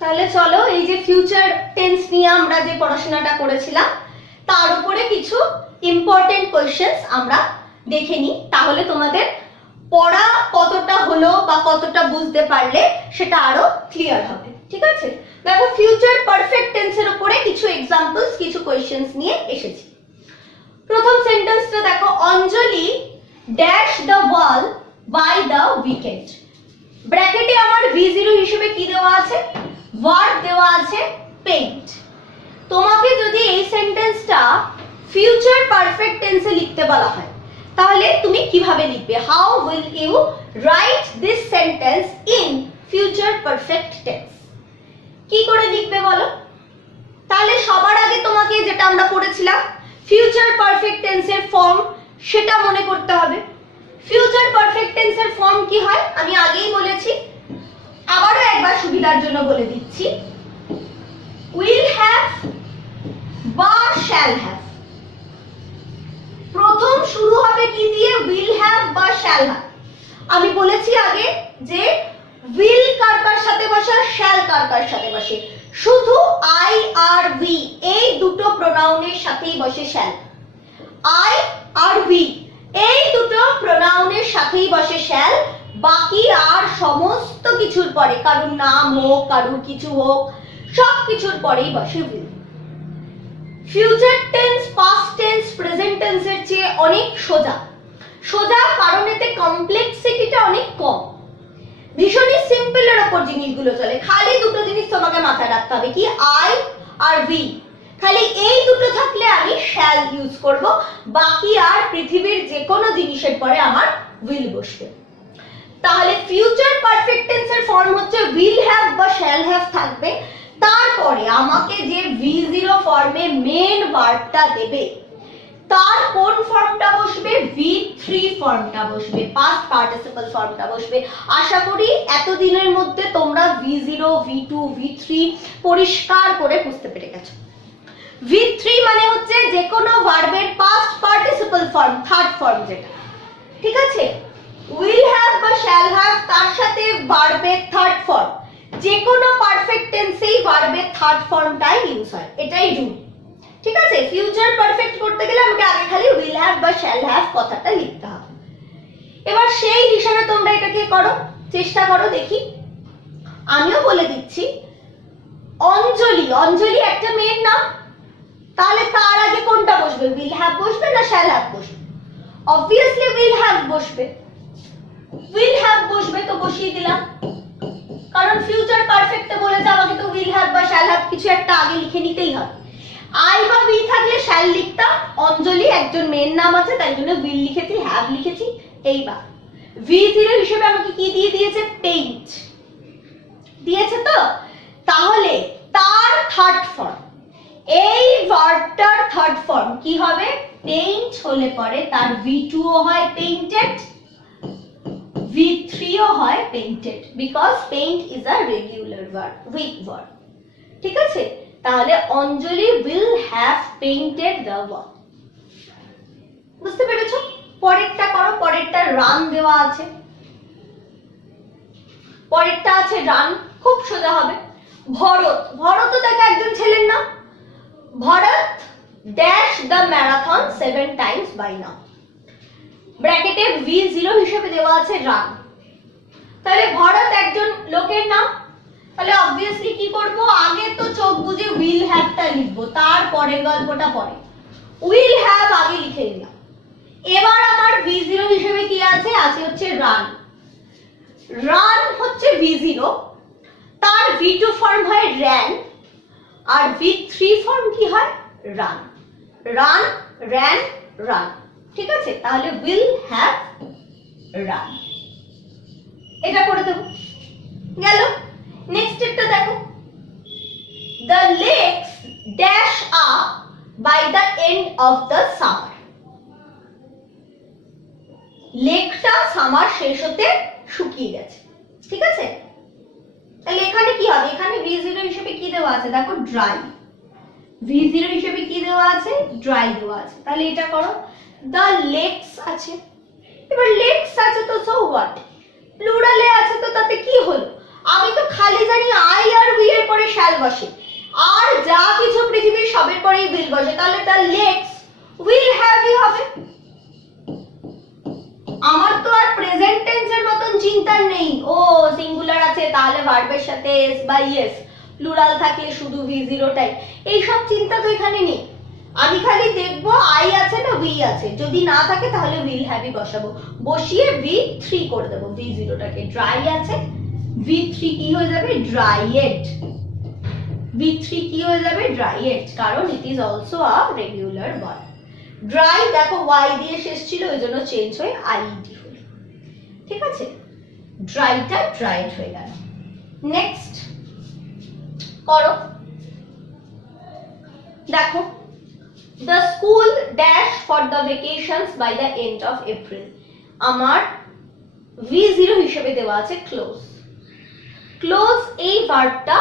তাহলে চলো এই যে ফিউচার টেন্স নিয়ে আমরা যে পড়াশোনাটা করেছিলাম, তার উপরে কিছু ইম্পর্টেন্ট কোয়েশ্চেন্স আমরা দেখে নিই। তাহলে তোমাদের পড়া কতটা হলো বা কতটা বুঝতে পারলে সেটা আরও ক্লিয়ার হবে, ঠিক আছে? দেখো ফিউচার পারফেক্ট টেন্সের উপরে কিছু এক্সাম্পলস কিছু কোয়েশ্চেন্স নিয়ে এসেছি। প্রথম সেন্টেন্সটা দেখো, Anjali dash the wall by the weekend ব্র্যাকেটে আমার ভি জিরো হিসেবে কি দেওয়া আছে? ওয়ার্ড দেওয়া আছে পেইন্ট তোমাকে যদি এই সেন্টেন্সটা ফিউচার পারফেক্ট টেন্সে লিখতে বলা হয়, তাহলে তুমি কীভাবে লিখবে? How will you write this sentence in future perfect tense কি করে লিখবে বলো? তাহলে সবার আগে তোমাকে যেটা আমরা পড়েছিলাম ফিউচার পারফেক্ট টেন্সের ফর্ম সেটা মনে করতে হবে। ফিউচার পারফেক্ট টেন্সের ফর্ম কি হয়? আমি আগেই বলেছি সুবিধার জন্য বলে দিচ্ছি। উইল হ্যাভ বা শ্যাল হ্যাভ। প্রথম শুরু হবে কি দিয়ে? উইল হ্যাভ বা শ্যাল হ্যাভ। আমি বলেছি আগে যে উইল কার কার সাথে বসে, শ্যাল কার কার সাথে বসে। শুধু আই আর ভি, এই দুটো প্রোনাউনের সাথেই বসে শ্যাল। আই আর ভি, এই দুটো প্রোনাউনের সাথেই বসে শ্যাল। বাকি আর সমস্ত কিছুর পরে, কারুর নাম হোক, কারুর কিছু হোক, সব কিছুর পরেই বসে will future tense past tense present টেন্সের চেয়ে অনেক সোজা। সোজা কারণ এতে কমপ্লেক্সিটিটা অনেক কম। ভীষণই সিম্পলের ওপর জিনিসগুলো চলে। খালি দুটো জিনিস তোমাকে মাথায় রাখতে হবে, কি আই আর ভি খালি এই দুটো থাকলে আমি শ্যাল ইউজ করব, বাকি আর পৃথিবীর যে কোনো জিনিসের পরে আমার উইল বসবে। তাহলে ফিউচার পারফেক্ট টেন্সের ফর্ম হচ্ছে উইল হ্যাভ বা শ্যাল হ্যাভ থাকবে। তারপরে আমাকে যে ভি জিরো ফর্মে মেন ভার্বটা দেবে, তার কোন ফর্মটা বসবে? ভি থ্রি ফর্মটা বসবে পাস্ট পার্টিসিপল ফর্মটা বসবে। আশা করি এতদিনের মধ্যে তোমরা V zero V two V three পরিষ্কার করে বুঝতে পেরে গেছো। ভি থ্রি মানে হচ্ছে যে কোনো ভার্বের past participle form third form যেটা। ঠিক আছে? উইল হ্যাভ বা শ্যাল হ্যাভ তার সাথে ভার্বের থার্ড ফর্ম। যে কোনো পারফেক্ট টেন্সেই ভার্বের থার্ড ফর্মটাই ইউজ হয়, এটাই রুল ঠিক আছে? ফিউচার পারফেক্ট করতে গেলে আমাকে আগে খালি উইল হ্যাভ বা শ্যাল হ্যাভ কথাটা লিখতে হবে। এবার সেই হিসাবে তোমরা এটাকে করো, চেষ্টা করো, দেখি। আমিও বলে দিচ্ছি, অঞ্জলি অঞ্জলি একটা মেয়ের নাম। তাহলে তার আগে কোনটা বসবে? উইল হ্যাভ বসবে না শ্যাল হ্যাভ বসবে? অবভিয়াসলি উইল হ্যাভ বসবে উইল হ্যাভ বসবে তো বসিয়ে দিলাম। কারণ ফিউচার পারফেক্টে বলেছে আমাকে তো উইল হ্যাভ বা শ্যাল হ্যাভ কিছু একটা আগে লিখে নিতেই হবে। আই বা উই থাকলে শ্যাল লিখতাম। অঞ্জলি একজন মেয়ের নাম আছে, তাই জন্য উইল লিখেছি হ্যাভ লিখেছি, এইবার। ভি জিরো হিসেবে আমাকে কি দিয়ে দিয়েছে? পেইন্ট দিয়েছে তো? তাহলে তার থার্ড ফর্ম এই ভার্বটার থার্ড ফর্ম কি হবে? পেইন্ট হলে পরে তার ভি টু ও হয় পেইন্টেড ভি থ্রিও হয় painted because paint is a regular verb weak verb ঠিক আছে? তাহলে Anjali will have painted the wall বুঝতে পেরেছ? পরেরটা করো, পরেরটা রান দেওয়া আছে। পরেরটা আছে রান খুব সোজা হবে। ভরত ভরত দেখো একজন ছেলের নাম। Bharat dash the marathon seven times by now ব্র্যাকেটে ভি জিরো হিসেবে দেওয়া আছে রান তাহলে ভরত একজন লোকের নাম। তাহলে অবভিয়াসলি কি করব? আগে তো চোখ বুজে উইল হ্যাভটা লিখব তারপরের গল্পটা পরে। উইল হ্যাভ আগে লিখে দিলাম এবার আমার ভি জিরো হিসেবে কি আছে? আছে হচ্ছে রান রান হচ্ছে ভি জিরো তার ভি টু ফর্ম হয় র্যান আর ভি থ্রি ফর্ম কি হয়? রান রান র্যান রান ঠিক আছে? তাহলে উইল হ্যাভ রান এটা করে দেবো। গেল। নেক্সট একটা দেখো। The lakes dash up by the end of the summer লেকটা সামার শেষ হতে শুকিয়ে গেছে। ঠিক আছে? তাহলে এখানে কি হবে? এখানে ভি জিরো হিসেবে কি দেওয়া আছে? দেখো ড্রাই ভি জিরো হিসেবে কি দেওয়া আছে? ড্রাই দেওয়া আছে। তাহলে এটা করো। দ্য লেকস আছে। এবার লেকস আছে তো সো হোয়াট প্লুরালে আছে তো তাতে কি হলো? আমি তো খালি জানি আই আর উই এর পরে শ্যাল বসে। আর যা কিছু পৃথিবীর সবের পরেই উইল বসে। তাহলে তার লেটস উইল হ্যাভই হবে। আমার তো আর প্রেজেন্ট টেন্সের মতন চিন্তা নেই। ও সিঙ্গুলার আছে, তাহলে ভার্বের সাথে এস বা ইয়েস প্লুরাল থাকলে শুধু ভি জিরোটাই এইসব চিন্তা তো এখানে নেই। আমি খালি দেখব আই আছে না ভি আছে। যদি না থাকে তাহলে উইল হ্যাভই বসাবো। বসিয়ে ভি থ্রি করে দেবো ভি জিরোটাকে ড্রাই আছে ভি থ্রি কি হয়ে যাবে? ড্রাইয়েট ভি থ্রি কি হয়ে যাবে? ড্রাইয়েট কারণ it is also a regular word dry দেখো ওয়াই দিয়ে শেষ ছিল, ওই জন্য চেঞ্জ হয়ে আইডি হলো। ঠিক আছে? ড্রাইটা ড্রাইড হয়ে গেল। নেক্সট করো। দেখো the school dash for the vacations by the end of April আমার ভি জিরো হিসেবে দেওয়া আছে ক্লোজ ক্লোজ এই ভার্বটা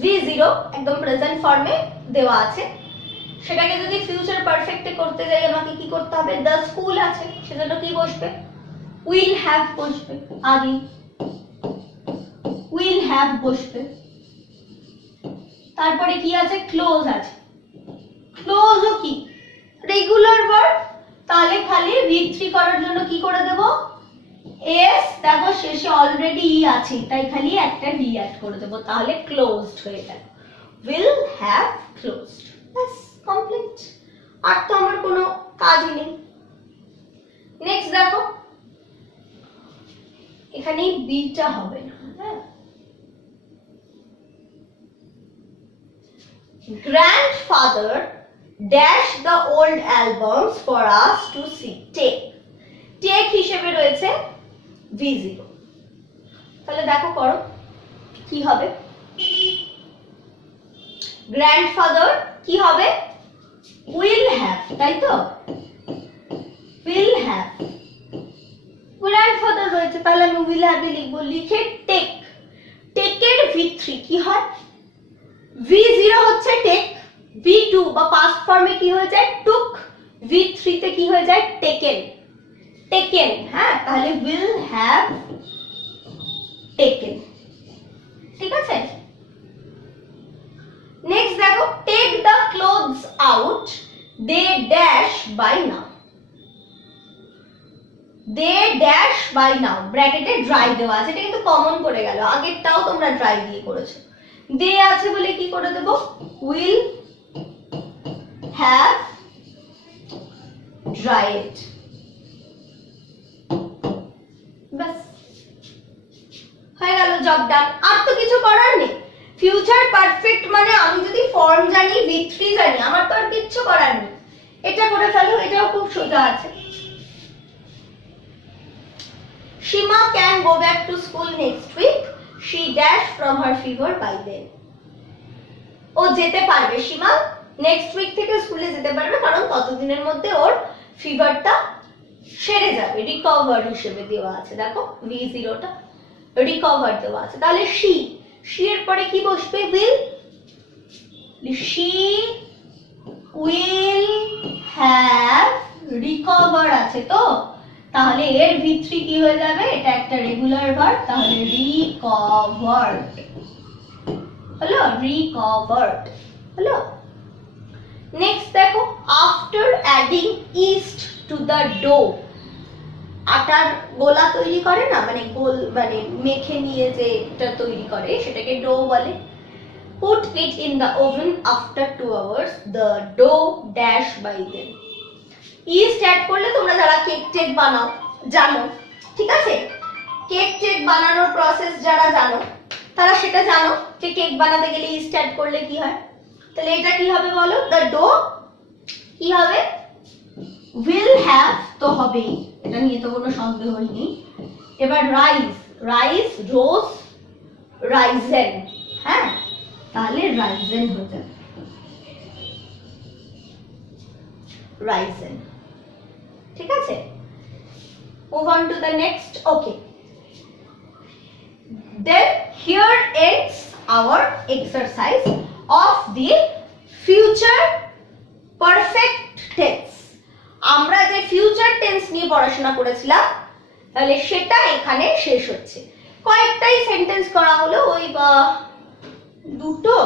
ভি জিরো একদম প্রেজেন্ট ফর্মে দেওয়া আছে। সেটাকে যদি ফিউচার পারফেক্টে করতে যাই, আমাকে কি করতে হবে? দ্য স্কুল আছে, সেজন্য কি বসবে? উইল হ্যাভ বসবে আগে উইল হ্যাভ বসবে। তারপরে কি আছে? ক্লোজ আছে। ক্লোজও কি? রেগুলার ভার্ব তাহলে খালি উইথ থ্রি করার জন্য কি করে দেব? এস দেখো শেষে অলরেডি ই আছে, তাই খালি একটা ডি অ্যাড করে দেবো, তাহলে ক্লোজড হয়ে গেল। উইল হ্যাভ ক্লোজড ব্যাস কমপ্লিট আর তো আমার কোনো কাজই নেই। নেক্সট দেখো। এখানে বিটা হবে না হ্যাঁ। Grandfather dash the old albums for us to see take take হিসেবে রয়েছে ভি জিরো তাহলে দেখো করো, কি হবে? গ্র্যান্ডফাদার কি হবে? উইল হ্যাভ তাই তো? উইল হ্যাভ গ্র্যান্ডফাদার রয়েছে, তাহলে আমি উইল হ্যাভে লিখব, লিখে টেক টেকের ভি থ্রি কি হয়? ভি জিরো হচ্ছে টেক ভি টু বা পাস্ট ফর্মে কি হয়ে যায়? টুক ভি থ্রিতে কি হয়ে যায়? টেকেন টেকেন হ্যাঁ? তাহলে উইল হ্যাভ টেকেন ঠিক আছে? নেক্সট দেখো take the clothes out they dash by now they dash by now ব্র্যাকেটে ড্রাই দেওয়া আছে, এটা কিন্তু কমন করে গেল। আগেরটাও তোমরা ড্রাই দিয়ে করেছ। দে আছে বলে কি করে দেবো? উইল হ্যাভ ড্রাইড ব্যাস। হয়ে গেল জব ডান আর তো কিছু করার নেই। ফিউচার পারফেক্ট মানে আমি যদি ফর্ম জানি ভি থ্রি জানি, আমার তো আর কিচ্ছু করার নেই। এটা করে ফেলো, এটাও খুব সোজা আছে। Shima can go back to school next week. She dashed from her fever by then. ও যেতে পারবে, সীমা। নেক্সট উইক থেকে স্কুলে যেতে পারবে, কারণ ততদিনের মধ্যে ওর ফিভারটা সেরে যাবে। রিকভার হিসেবে দেওয়া আছে, দেখো ভি জিরোটা রিকভার দেওয়া আছে। তাহলে শি শি এর পরে কি বসবে? Will she will have recover আছে তো? তাহলে এর ভি থ্রি কি হয়ে যাবে? এটা একটা রেগুলার ভার্ব তাহলে রিকভার্ড হলো? রিকভার্ড হলো? নেক্সট দেখো after adding yeast to the dough আটার গোলা তৈরি করে না? মানে গোল মানে মেখে নিয়ে যে এটা তৈরি করে, সেটাকে ডো বলে। Put it in the oven after two hours the dough dash by then yeast add করলে তোমরা যারা কেক টেক বানাও, জানো, ঠিক আছে? কেক টেক বানানোর প্রসেস যারা জানো, তারা সেটা জানো যে কেক বানাতে গেলে ইস্ট অ্যাড করলে কি হয়? তাহলে এটা কি হবে বলো? দ্য ডো কি হবে? উইল হ্যাভ তো হবেই এটা নিয়ে তো কোনো সন্দেহই নেই। এবার রাইস রাইস রোজ রাইজেন হ্যাঁ? তাহলে রাইজেন যাবে রাইজেন ঠিক আছে? Move on to the next, okay. Then here ends our exercise. Of the future perfect tense. আমরা যে ফিউচার টেন্স নিয়ে পড়াশোনা করেছিলাম, তাহলে সেটা এখানে শেষ হচ্ছে। কয়েকটাই সেন্টেন্স করা হলো, ওই বা দুটো,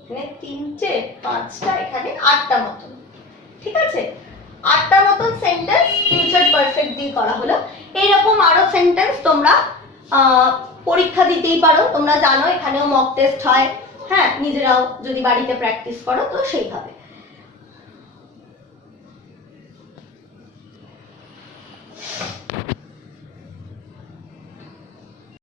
এখানে তিনটে, পাঁচটা, এখানে আটটা মতন। ঠিক আছে? আটটা মতন সেন্টেন্স ফিউচার পারফেক্ট দিয়ে করা হলো। এইরকম আরও সেন্টেন্স তোমরা পরীক্ষা দিতেই পারো। তোমরা জানো, এখানেও মক টেস্ট হয়। হ্যাঁ নিজেরাও যদি বাড়িতে প্র্যাকটিস করো তো সেইভাবে।